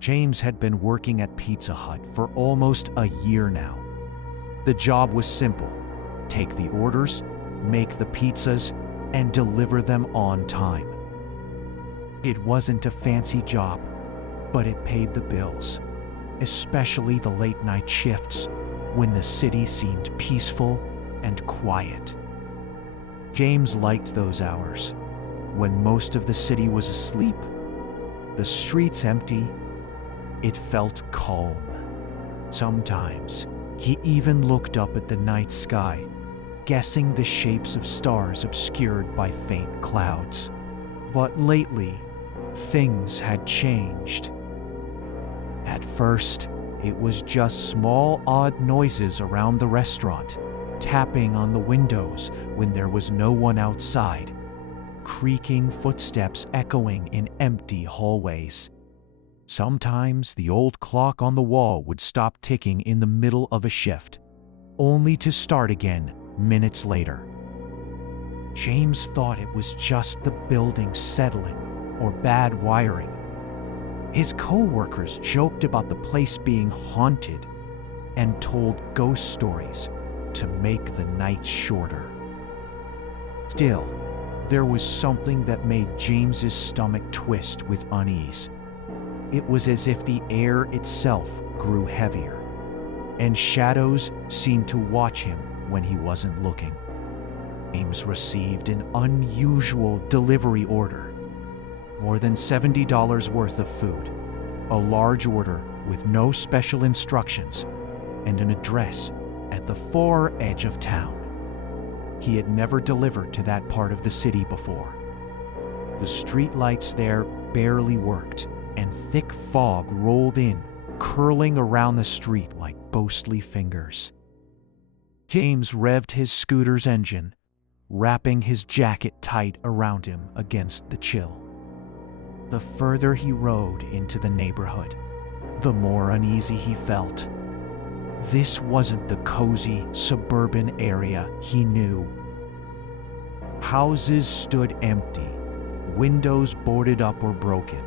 James had been working at Pizza Hut for almost a year now. The job was simple: take the orders, make the pizzas, and deliver them on time. It wasn't a fancy job, but it paid the bills, especially the late-night shifts when the city seemed peaceful and quiet. James liked those hours, when most of the city was asleep, the streets empty. It felt calm. Sometimes he even looked up at the night sky, guessing the shapes of stars obscured by faint clouds. But lately, things had changed. At first, it was just small, odd noises around the restaurant, tapping on the windows when there was no one outside, creaking footsteps echoing in empty hallways. Sometimes the old clock on the wall would stop ticking in the middle of a shift, only to start again minutes later. James thought it was just the building settling or bad wiring. His co-workers joked about the place being haunted and told ghost stories to make the nights shorter. Still, there was something that made James's stomach twist with unease. It was as if the air itself grew heavier, and shadows seemed to watch him when he wasn't looking. James received an unusual delivery order. More than $70 worth of food, a large order with no special instructions, and an address at the far edge of town. He had never delivered to that part of the city before. The streetlights there barely worked, and thick fog rolled in, curling around the street like ghostly fingers. James revved his scooter's engine, wrapping his jacket tight around him against the chill. The further he rode into the neighborhood, the more uneasy he felt. This wasn't the cozy suburban area he knew. Houses stood empty, windows boarded up or broken,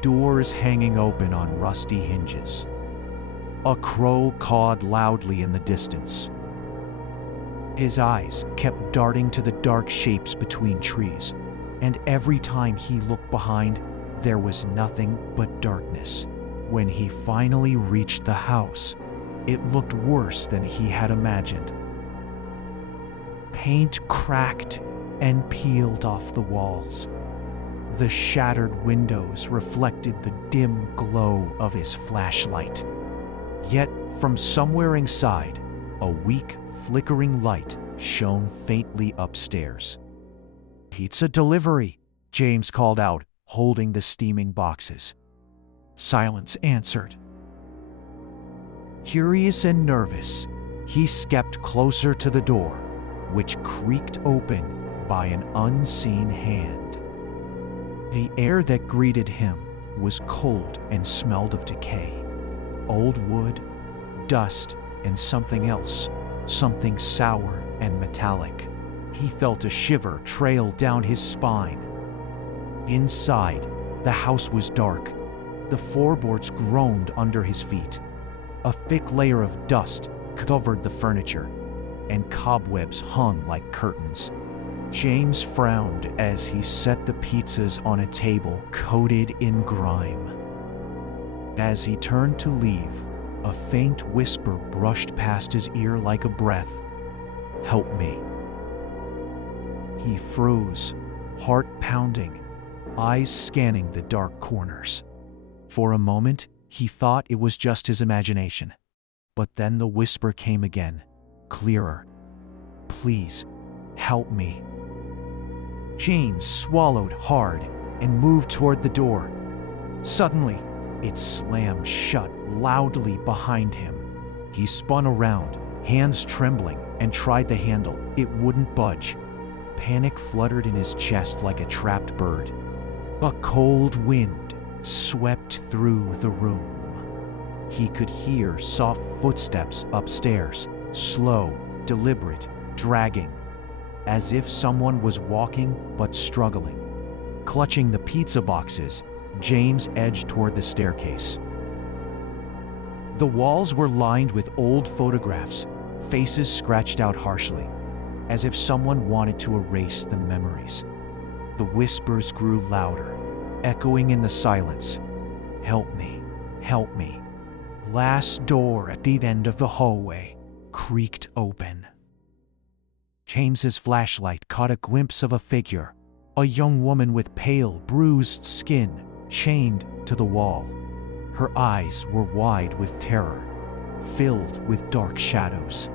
doors hanging open on rusty hinges. A crow cawed loudly in the distance. His eyes kept darting to the dark shapes between trees, and every time he looked behind, there was nothing but darkness. When he finally reached the house, it looked worse than he had imagined. Paint cracked and peeled off the walls. The shattered windows reflected the dim glow of his flashlight. Yet, from somewhere inside, a weak, flickering light shone faintly upstairs. "Pizza delivery," James called out, holding the steaming boxes. Silence answered. Curious and nervous, he stepped closer to the door, which creaked open by an unseen hand. The air that greeted him was cold and smelled of decay. Old wood, dust, and something else, something sour and metallic. He felt a shiver trail down his spine. Inside, the house was dark. The floorboards groaned under his feet. A thick layer of dust covered the furniture, and cobwebs hung like curtains. James frowned as he set the pizzas on a table coated in grime. As he turned to leave, a faint whisper brushed past his ear like a breath. "Help me." He froze, heart pounding, eyes scanning the dark corners. For a moment, he thought it was just his imagination. But then the whisper came again, clearer. "Please, help me." James swallowed hard and moved toward the door. Suddenly, it slammed shut loudly behind him. He spun around, hands trembling, and tried the handle. It wouldn't budge. Panic fluttered in his chest like a trapped bird. A cold wind swept through the room. He could hear soft footsteps upstairs, slow, deliberate, dragging, as if someone was walking but struggling. Clutching the pizza boxes, James edged toward the staircase. The walls were lined with old photographs, faces scratched out harshly, as if someone wanted to erase the memories. The whispers grew louder, echoing in the silence. "Help me, help me." Last door at the end of the hallway creaked open. James's flashlight caught a glimpse of a figure, a young woman with pale, bruised skin, chained to the wall. Her eyes were wide with terror, filled with dark shadows.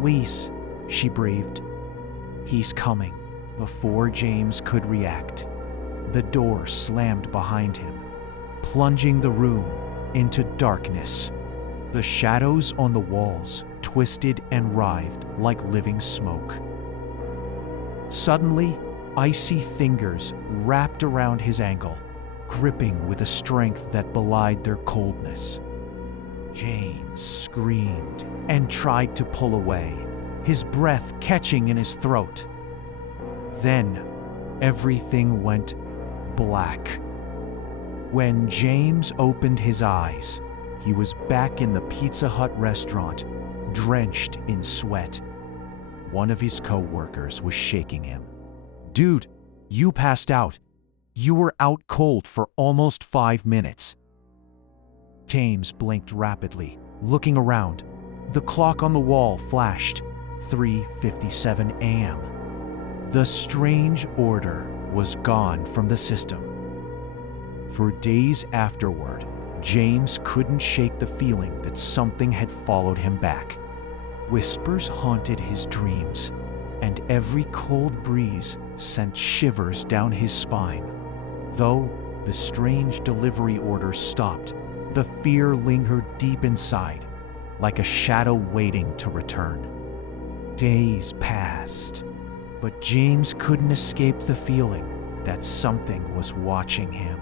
"Please," she breathed. "He's coming." Before James could react, the door slammed behind him, plunging the room into darkness. The shadows on the walls twisted and writhed like living smoke. Suddenly, icy fingers wrapped around his ankle, gripping with a strength that belied their coldness. James screamed and tried to pull away, his breath catching in his throat. Then, everything went black. When James opened his eyes, he was back in the Pizza Hut restaurant, drenched in sweat. One of his co-workers was shaking him. "Dude, you passed out. You were out cold for almost 5 minutes." James blinked rapidly, looking around. The clock on the wall flashed, 3:57 a.m. The strange order was gone from the system. For days afterward, James couldn't shake the feeling that something had followed him back. Whispers haunted his dreams, and every cold breeze sent shivers down his spine. Though the strange delivery order stopped, the fear lingered deep inside, like a shadow waiting to return. Days passed, but James couldn't escape the feeling that something was watching him.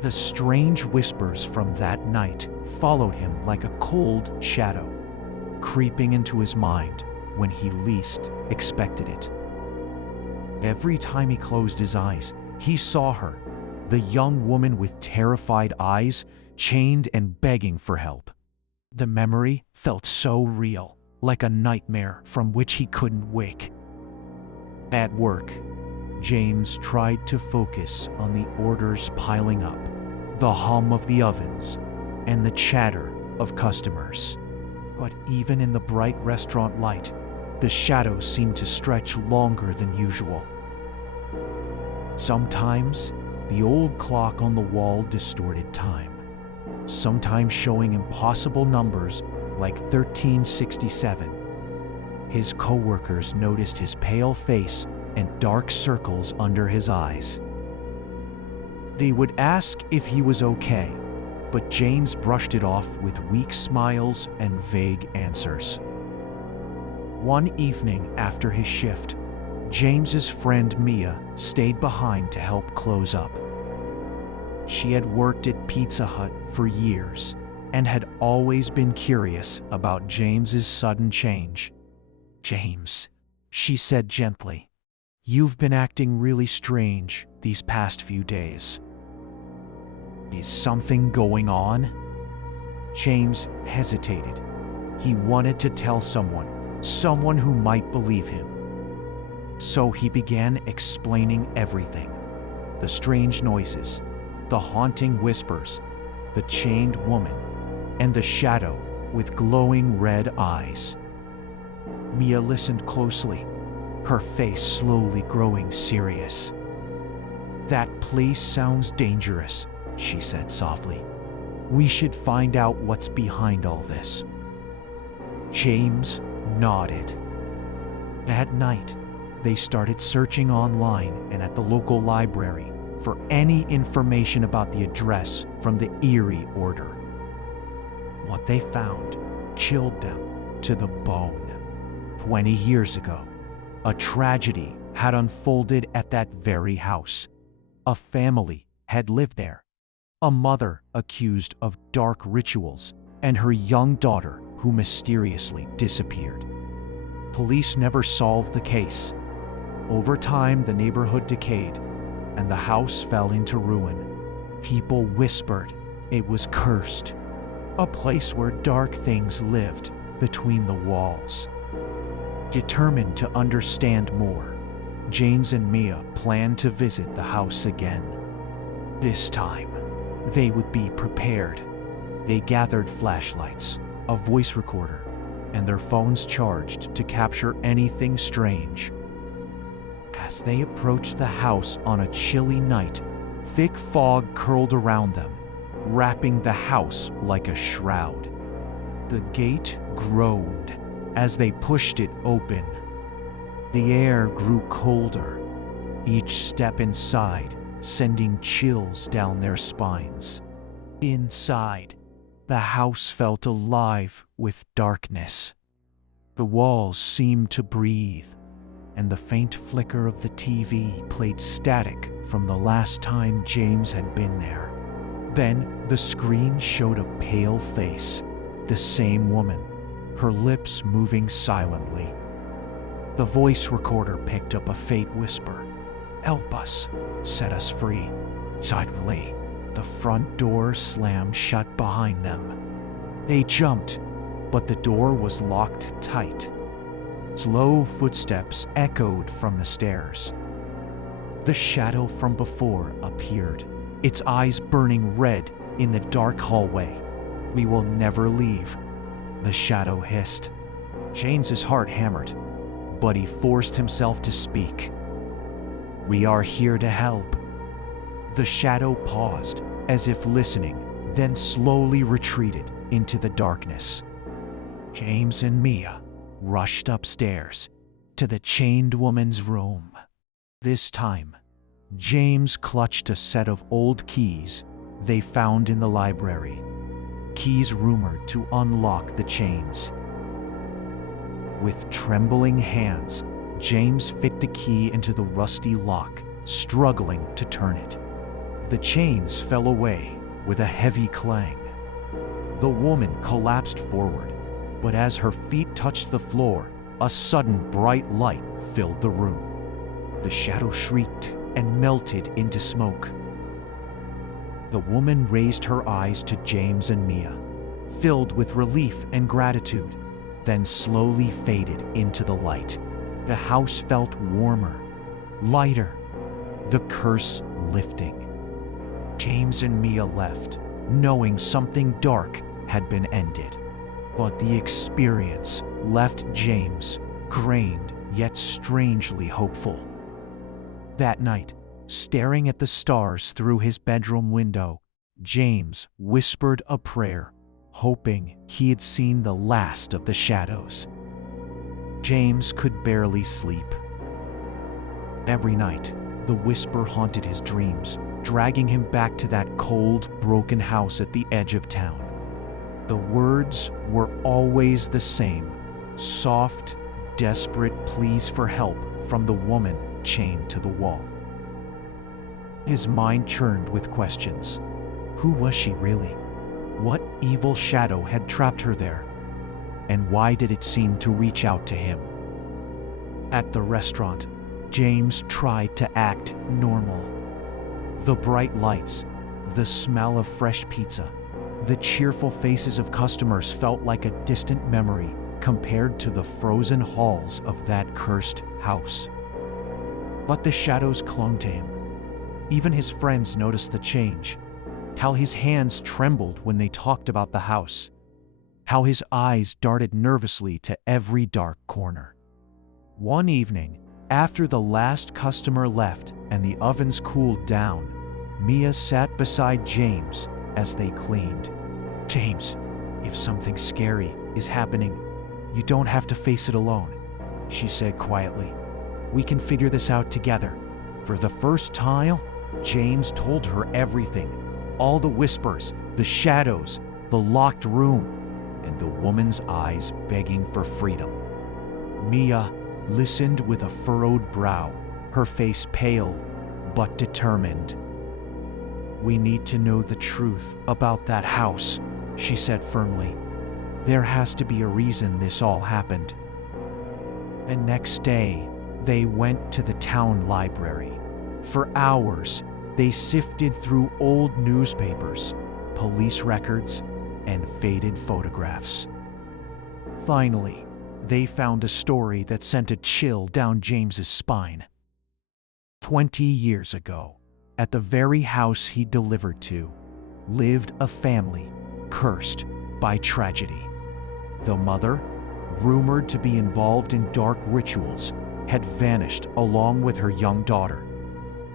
The strange whispers from that night followed him like a cold shadow, creeping into his mind when he least expected it. Every time he closed his eyes, he saw her, the young woman with terrified eyes, chained and begging for help. The memory felt so real, like a nightmare from which he couldn't wake. At work, James tried to focus on the orders piling up, the hum of the ovens, and the chatter of customers. But even in the bright restaurant light, the shadows seemed to stretch longer than usual. Sometimes, the old clock on the wall distorted time, sometimes showing impossible numbers like 1367. His coworkers noticed his pale face and dark circles under his eyes. They would ask if he was okay, but James brushed it off with weak smiles and vague answers. One evening after his shift, James's friend Mia stayed behind to help close up. She had worked at Pizza Hut for years and had always been curious about James's sudden change. "James," she said gently, "you've been acting really strange these past few days. Is something going on?" James hesitated. He wanted to tell someone who might believe him. So he began explaining everything: the strange noises, the haunting whispers, the chained woman, and the shadow with glowing red eyes. Mia listened closely, her face slowly growing serious. "That place sounds dangerous," she said softly. "We should find out what's behind all this." James nodded. That night, they started searching online and at the local library for any information about the address from the eerie order. What they found chilled them to the bone. 20 years ago, a tragedy had unfolded at that very house. A family had lived there. A mother accused of dark rituals, and her young daughter who mysteriously disappeared. Police never solved the case. Over time, the neighborhood decayed, and the house fell into ruin. People whispered it was cursed, a place where dark things lived between the walls. Determined to understand more, James and Mia planned to visit the house again. This time, they would be prepared. They gathered flashlights, a voice recorder, and their phones charged to capture anything strange. As they approached the house on a chilly night, thick fog curled around them, wrapping the house like a shroud. The gate groaned as they pushed it open. The air grew colder, each step inside sending chills down their spines. Inside, the house felt alive with darkness. The walls seemed to breathe, and the faint flicker of the TV played static from the last time James had been there. Then the screen showed a pale face, the same woman, her lips moving silently. The voice recorder picked up a faint whisper. "Help us, set us free." Suddenly, the front door slammed shut behind them. They jumped, but the door was locked tight. Slow footsteps echoed from the stairs. The shadow from before appeared, its eyes burning red in the dark hallway. "We will never leave," the shadow hissed. James's heart hammered, but he forced himself to speak. "We are here to help." The shadow paused, as if listening, then slowly retreated into the darkness. James and Mia rushed upstairs to the chained woman's room. This time, James clutched a set of old keys they found in the library, keys rumored to unlock the chains. With trembling hands, James fit the key into the rusty lock, struggling to turn it. The chains fell away with a heavy clang. The woman collapsed forward, but as her feet touched the floor, a sudden bright light filled the room. The shadow shrieked and melted into smoke. The woman raised her eyes to James and Mia, filled with relief and gratitude, then slowly faded into the light. The house felt warmer, lighter, the curse lifting. James and Mia left, knowing something dark had been ended. But the experience left James drained yet strangely hopeful. That night, staring at the stars through his bedroom window, James whispered a prayer, hoping he had seen the last of the shadows. James could barely sleep. Every night, the whisper haunted his dreams, dragging him back to that cold, broken house at the edge of town. The words were always the same, soft, desperate pleas for help from the woman chained to the wall. His mind churned with questions. Who was she really? What evil shadow had trapped her there? And why did it seem to reach out to him? At the restaurant, James tried to act normal. The bright lights, the smell of fresh pizza, the cheerful faces of customers felt like a distant memory compared to the frozen halls of that cursed house. But the shadows clung to him. Even his friends noticed the change, how his hands trembled when they talked about the house, how his eyes darted nervously to every dark corner. One evening, after the last customer left and the ovens cooled down, Mia sat beside James as they cleaned. "James, if something scary is happening, you don't have to face it alone," she said quietly. "We can figure this out together." For the first time, James told her everything. All the whispers, the shadows, the locked room, and the woman's eyes begging for freedom. Mia listened with a furrowed brow, her face pale but determined. "We need to know the truth about that house," she said firmly. "There has to be a reason this all happened." The next day, they went to the town library. For hours, they sifted through old newspapers, police records, and faded photographs. Finally, they found a story that sent a chill down James's spine. 20 years ago, at the very house he delivered to, lived a family cursed by tragedy. The mother, rumored to be involved in dark rituals, had vanished along with her young daughter.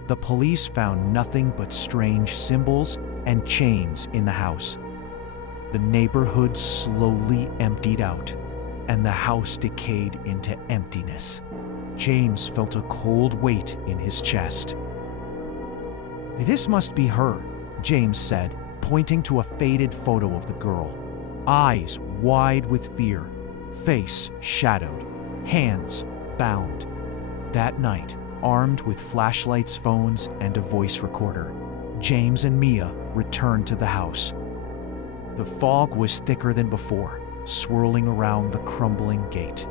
The police found nothing but strange symbols and chains in the house. The neighborhood slowly emptied out, and the house decayed into emptiness. James felt a cold weight in his chest. "This must be her," James said, pointing to a faded photo of the girl. Eyes wide with fear, face shadowed, hands bound. That night, armed with flashlights, phones, and a voice recorder, James and Mia returned to the house. The fog was thicker than before, swirling around the crumbling gate.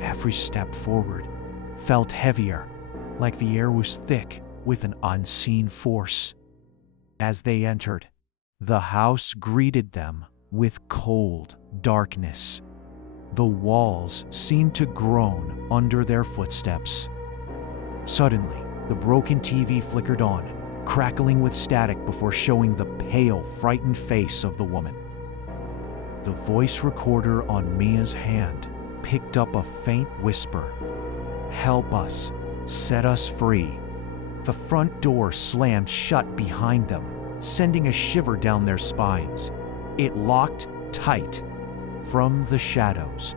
Every step forward felt heavier, like the air was thick with an unseen force. As they entered, the house greeted them with cold darkness. The walls seemed to groan under their footsteps. Suddenly, the broken TV flickered on, crackling with static before showing the pale, frightened face of the woman. The voice recorder on Mia's hand picked up a faint whisper. "Help us. Set us free." The front door slammed shut behind them, sending a shiver down their spines. It locked tight. From the shadows,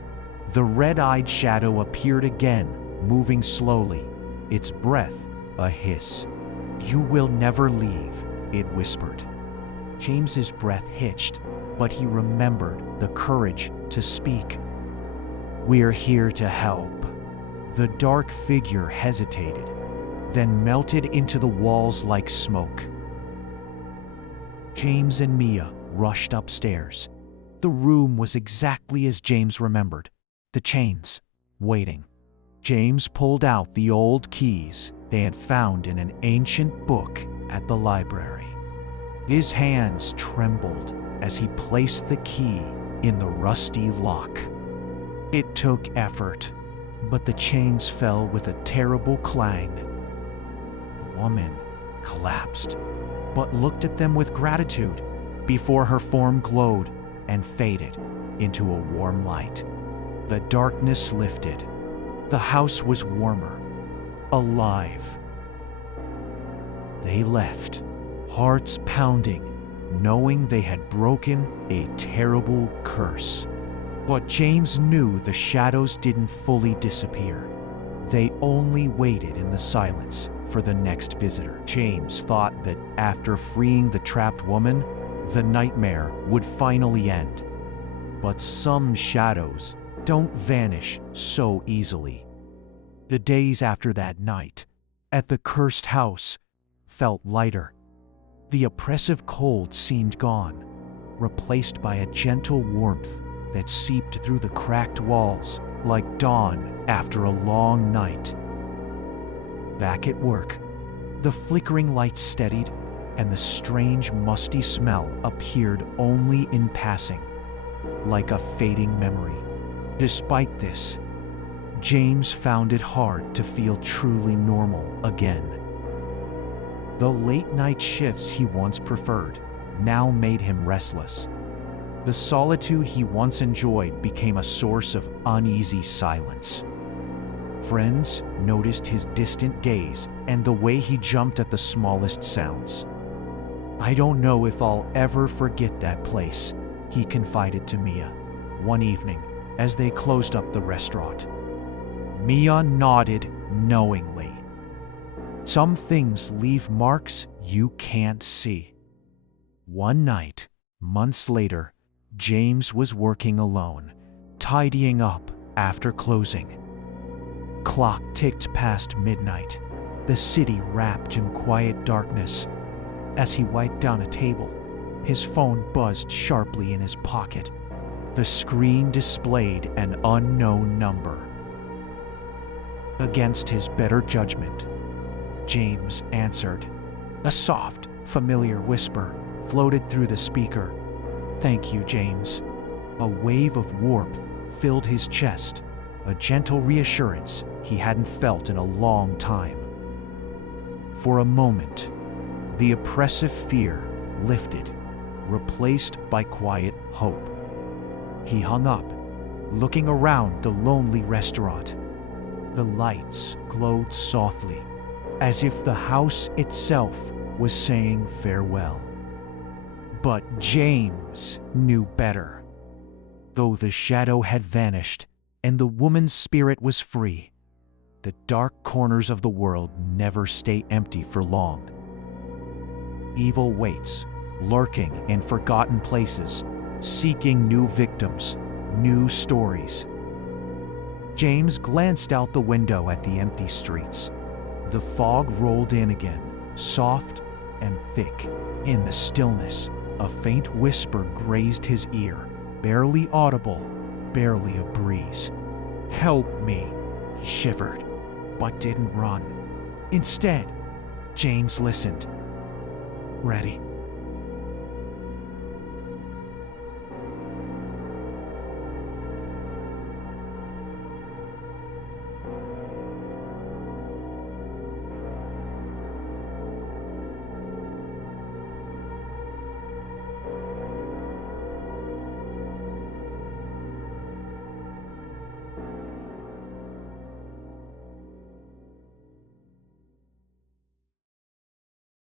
the red-eyed shadow appeared again, moving slowly, its breath a hiss. "You will never leave," it whispered. James's breath hitched, but he remembered the courage to speak. "We're here to help." The dark figure hesitated, then melted into the walls like smoke. James and Mia rushed upstairs. The room was exactly as James remembered. The chains, waiting. James pulled out the old keys they had found in an ancient book at the library. His hands trembled as he placed the key in the rusty lock. It took effort, but the chains fell with a terrible clang. The woman collapsed, but looked at them with gratitude before her form glowed and faded into a warm light. The darkness lifted. The house was warmer, alive. They left, hearts pounding, knowing they had broken a terrible curse. But James knew the shadows didn't fully disappear. They only waited in the silence for the next visitor. James thought that after freeing the trapped woman, the nightmare would finally end. But some shadows don't vanish so easily. The days after that night, at the cursed house, felt lighter. The oppressive cold seemed gone, replaced by a gentle warmth that seeped through the cracked walls like dawn after a long night. Back at work, the flickering lights steadied, and the strange musty smell appeared only in passing, like a fading memory. Despite this, James found it hard to feel truly normal again. The late-night shifts he once preferred now made him restless. The solitude he once enjoyed became a source of uneasy silence. Friends noticed his distant gaze and the way he jumped at the smallest sounds. "I don't know if I'll ever forget that place," he confided to Mia one evening as they closed up the restaurant. Mia nodded knowingly. Some things leave marks you can't see. One night, months later, James was working alone, tidying up after closing. Clock ticked past midnight, the city wrapped in quiet darkness. As he wiped down a table, his phone buzzed sharply in his pocket. The screen displayed an unknown number. Against his better judgment, James answered. A soft, familiar whisper floated through the speaker. "Thank you, James." A wave of warmth filled his chest, a gentle reassurance he hadn't felt in a long time. For a moment, the oppressive fear lifted, replaced by quiet hope. He hung up, looking around the lonely restaurant. The lights glowed softly, as if the house itself was saying farewell. But James knew better. Though the shadow had vanished and the woman's spirit was free, the dark corners of the world never stay empty for long. Evil waits, lurking in forgotten places, seeking new victims, new stories. James glanced out the window at the empty streets. The fog rolled in again, soft and thick. In the stillness, a faint whisper grazed his ear, barely audible, barely a breeze. "Help me," he shivered, but didn't run. Instead, James listened. "Ready?"